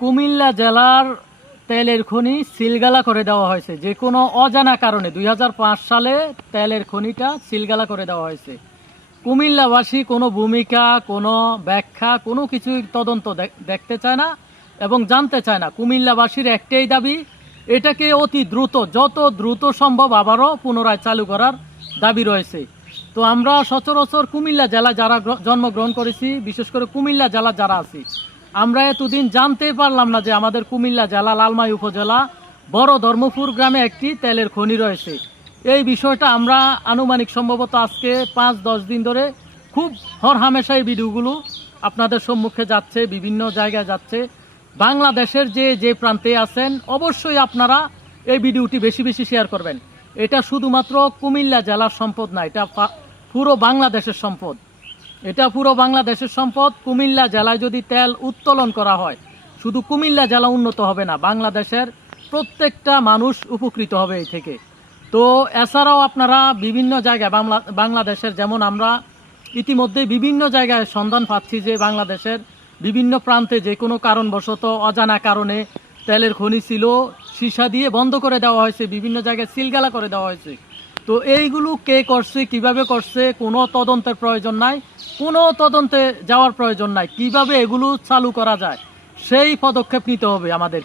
কুমিল্লা জেলার তেলের খনি সিলগালা করে দেওয়া হয়েছে যে কোনো অজানা কারণে। 2005 সালে তেলের খনিটা সিলগালা করে দেওয়া হয়েছে। কুমিল্লাবাসী কোনো ভূমিকা, কোনো ব্যাখ্যা, কোনো কিছুই তদন্ত দেখতে চায় না এবং জানতে চায় না। কুমিল্লাবাসীর একটাই দাবি, এটাকে অতি দ্রুত, যত দ্রুত সম্ভব আবারও পুনরায় চালু করার দাবি রয়েছে। তো আমরা সচরাচর কুমিল্লা জেলায় যারা জন্মগ্রহণ করেছি, বিশেষ করে কুমিল্লা জেলা যারা আছি, আমরা এতদিন জানতে পারলাম না যে আমাদের কুমিল্লা জেলা লালমাই উপজেলা বড় ধর্মপুর গ্রামে একটি তেলের খনি রয়েছে। এই বিষয়টা আমরা আনুমানিক সম্ভবত আজকে 5-10 দিন ধরে খুব হরহামেশা এই ভিডিওগুলো আপনাদের সম্মুখে যাচ্ছে, বিভিন্ন জায়গায় যাচ্ছে। বাংলাদেশের যে প্রান্তে আছেন অবশ্যই আপনারা এই ভিডিওটি বেশি বেশি শেয়ার করবেন। এটা শুধুমাত্র কুমিল্লা জেলার সম্পদ না, এটা পুরো বাংলাদেশের সম্পদ। এটা পুরো বাংলাদেশের সম্পদ। কুমিল্লা জেলায় যদি তেল উত্তোলন করা হয়, শুধু কুমিল্লা জেলা উন্নত হবে না, বাংলাদেশের প্রত্যেকটা মানুষ উপকৃত হবে এই থেকে। তো এছাড়াও আপনারা বিভিন্ন জায়গায় বাংলাদেশের, যেমন আমরা ইতিমধ্যে বিভিন্ন জায়গায় সন্ধান পাচ্ছি যে বাংলাদেশের বিভিন্ন প্রান্তে যে কোনো কারণবশত অজানা কারণে তেলের খনি ছিল, সীসা দিয়ে বন্ধ করে দেওয়া হয়েছে, বিভিন্ন জায়গায় সিলগালা করে দেওয়া হয়েছে। তো এইগুলো কে করছে, কিভাবে করছে, কোনো তদন্তের প্রয়োজন নাই, কোনো তদন্তে যাওয়ার প্রয়োজন নাই। কিভাবে এগুলো চালু করা যায় সেই পদক্ষেপ নিতে হবে আমাদেরকে।